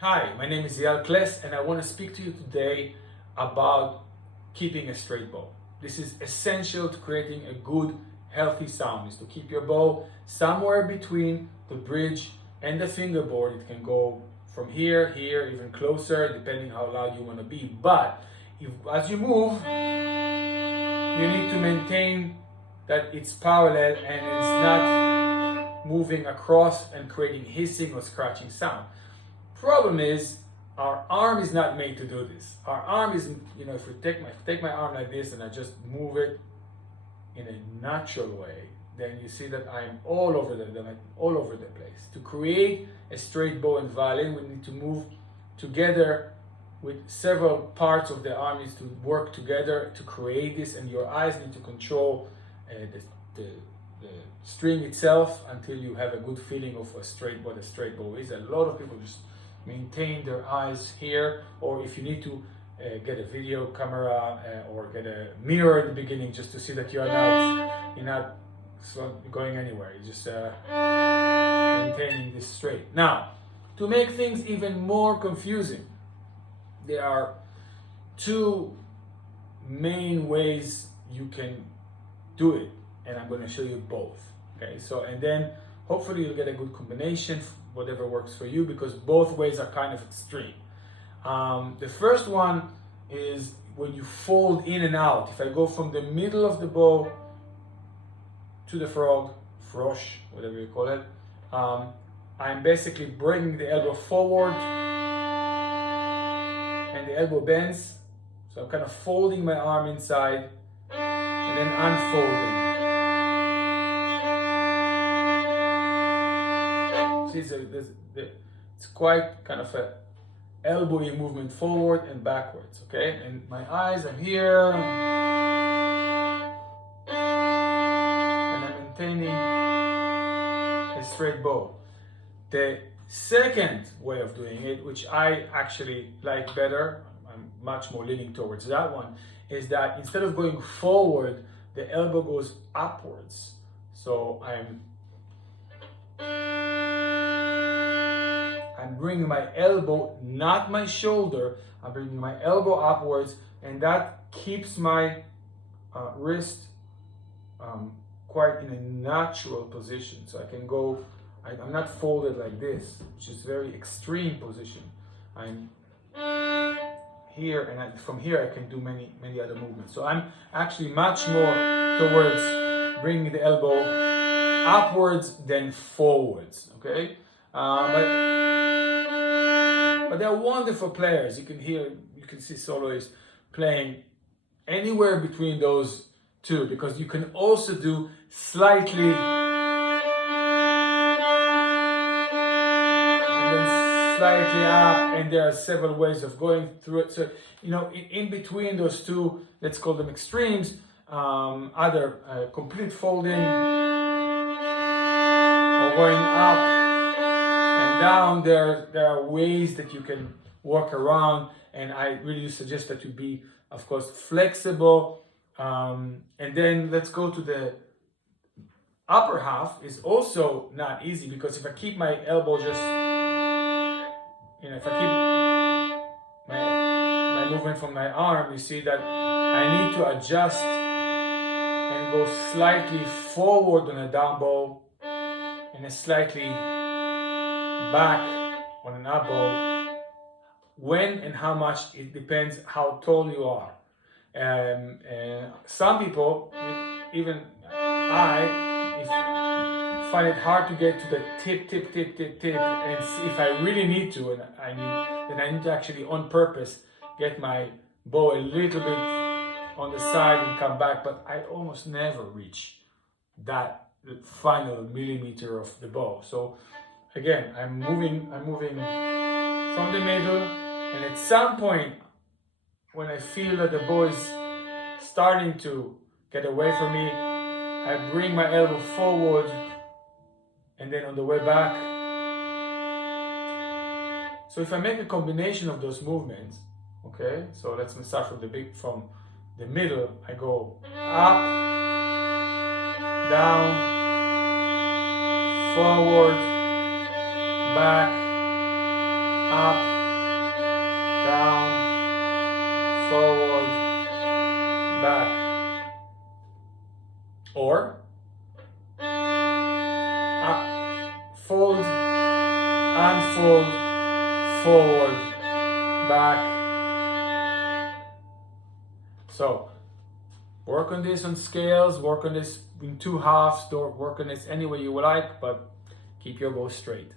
Hi, my name is Eyal Kless, and I want to speak to you today about keeping a straight bow. This is essential to creating a good, healthy sound, is to keep your bow somewhere between the bridge and the fingerboard. It can go from here, here, even closer, depending how loud you want to be. But as you move, you need to maintain that it's parallel and it's not moving across and creating hissing or scratching sound. Problem is, our arm is not made to do this. Our arm is, if we take my arm like this and I just move it in a natural way, then you see that I'm all over the place. To create a straight bow and violin, we need to move together with several parts of the arm needs to work together to create this, and your eyes need to control the string itself until you have a good feeling of what a straight bow is. A lot of people just maintain their eyes here, or if you need to get a video camera or get a mirror at the beginning just to see that you're not going anywhere. You're just maintaining this straight. Now, to make things even more confusing, there are two main ways you can do it, and I'm going to show you both. Okay, so and then hopefully you'll get a good combination, whatever works for you, because both ways are kind of extreme. The first one is when you fold in and out. If I go from the middle of the bow to the frog, frosh, whatever you call it, I'm basically bringing the elbow forward and the elbow bends. So I'm kind of folding my arm inside and then unfolding. See, so it's quite kind of a elbowy movement forward and backwards, okay? And my eyes are here, and I'm maintaining a straight bow. The second way of doing it, which I actually like better, I'm much more leaning towards that one, is that instead of going forward, the elbow goes upwards. So I'm bringing my elbow, not my shoulder, I'm bringing my elbow upwards, and that keeps my wrist quite in a natural position. So I can go, I'm not folded like this, which is very extreme position. I'm here, and from here I can do many other movements. So I'm actually much more towards bringing the elbow upwards than forwards, okay? But they're wonderful players. You can see soloists playing anywhere between those two, because you can also do slightly and then slightly up, and there are several ways of going through it. So, in between those two, let's call them extremes, either complete folding or going up and down, there are ways that you can work around, and I really suggest that you be, of course, flexible. And then let's go to the upper half. Is also not easy, because if I keep my elbow just, if I keep my movement from my arm, you see that I need to adjust and go slightly forward on a down bow and a slightly back on an up bow. When and how much, it depends how tall you are. And some people, even I find it hard to get to the tip, and if I really need to, and I need to actually on purpose get my bow a little bit on the side and come back, but I almost never reach that final millimeter of the bow. So again, I'm moving from the middle, and at some point, when I feel that the bow is starting to get away from me, I bring my elbow forward, and then on the way back. So if I make a combination of those movements, okay, so let's start from the middle, I go up, down, forward, back, up, down, forward, back. Or up, fold, unfold, forward, back. So work on this on scales, work on this in two halves, or work on this any way you like, but keep your bow straight.